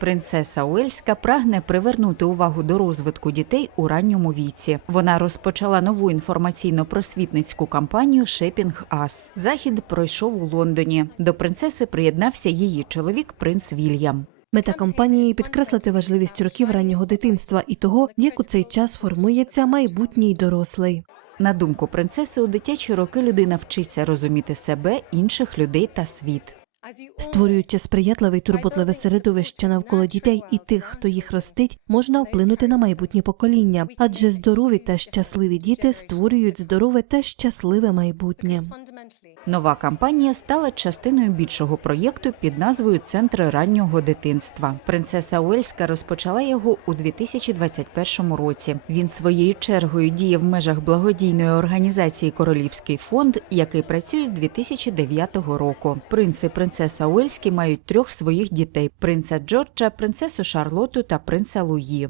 Принцеса Уельська прагне привернути увагу до розвитку дітей у ранньому віці. Вона розпочала нову інформаційно-просвітницьку кампанію Шепінг Ас. Захід пройшов у Лондоні. До принцеси приєднався її чоловік, принц Вільям. Мета кампанії підкреслити важливість років раннього дитинства і того, як у цей час формується майбутній дорослий. На думку принцеси, у дитячі роки людина вчиться розуміти себе, інших людей та світ. Створюючи сприятливе й турботливе середовище навколо дітей і тих, хто їх ростить, можна вплинути на майбутнє покоління, адже здорові та щасливі діти створюють здорове та щасливе майбутнє. Нова кампанія стала частиною більшого проєкту під назвою Центри раннього дитинства. Принцеса Уельська розпочала його у 2021 році. Він своєю чергою діє в межах благодійної організації Королівський фонд, який працює з 2009 року. Принц і принцеса Уельські мають трьох своїх дітей: принца Джорджа, принцесу Шарлоту та принца Луї.